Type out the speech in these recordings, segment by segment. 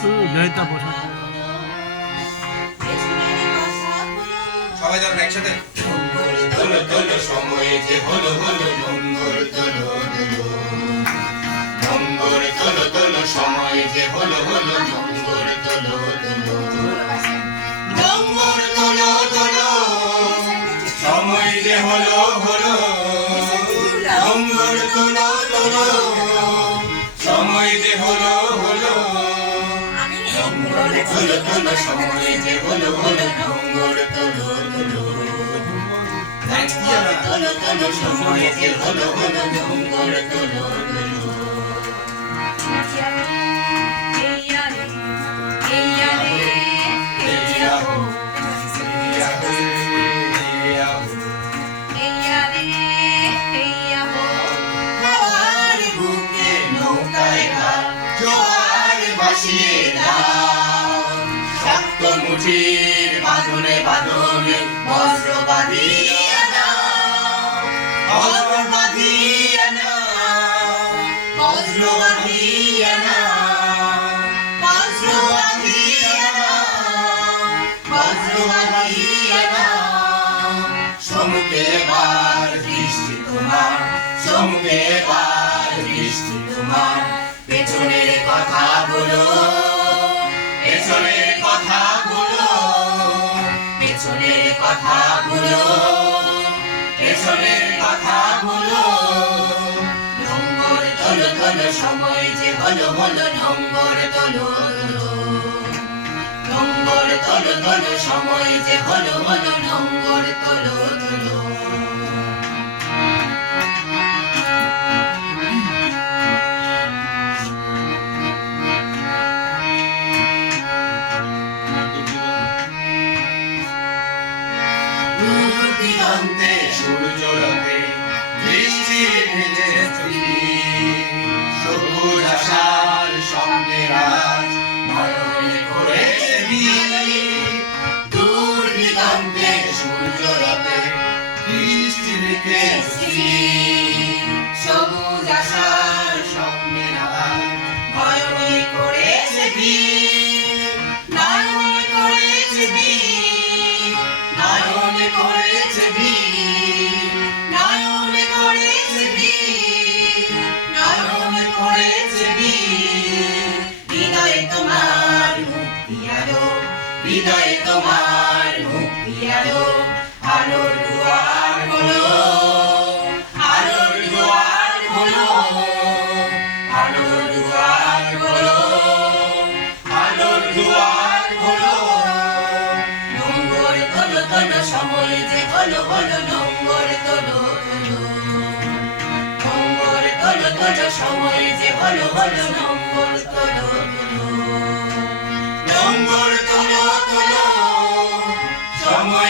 হুম, বসা। সবাই যাবেন একসাথে। তোলো তোলো সময়ে যে হলো হলো মঙ্গল তোলো তোলো মঙ্গল তোলো তোলো সময়ে যে হলো হলো মঙ্গল তোলো তোলো মঙ্গল তোলো তোলো সময় যে হলো হলো। মঙ্গল তোলো তোলো সময় যে হলো মঙ্গল তোলো তোলো সময় যে হলো হলো মঙ্গল তোলো তোলো। তোলো তোলো সময় যে হলো হলো মঙ্গল তোলো তোলো। হাওয়ার শক্ত মুঠির বাঁধনে বাঁধনে বজ্র বাঁধিয়ে দাও বজ্র বাঁধিয়ে নাও বজ্র বাঁধিয়ে নাও বজ্র বাঁধিয়ে নাও বজ্র বাঁধিয়ে নাও সমুখে বার বৃষ্টি তোমার সমুখে বার বৃষ্টি তোমার। পেছনের কথা সময় যে হলো হলো নম্বর তলো নম্বর তলো তোলো সময় যে হলো হলো নম্বর তলো তোলো। করেছে দূর দিগন্তে সূর্য রথে বৃষ্টির ভেজে হৃদয়ে তোমার মুক্তি আলো, আলোর দুয়ার হলো, আলোর দুয়ার হলো, আলোর দুয়ার হলো, আলোর দুয়ার হলো। নম্বর তোলো তোলো সময় যে হলো হলো নম্বর তোলো তোলো সময় যে তোলো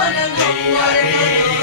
হলো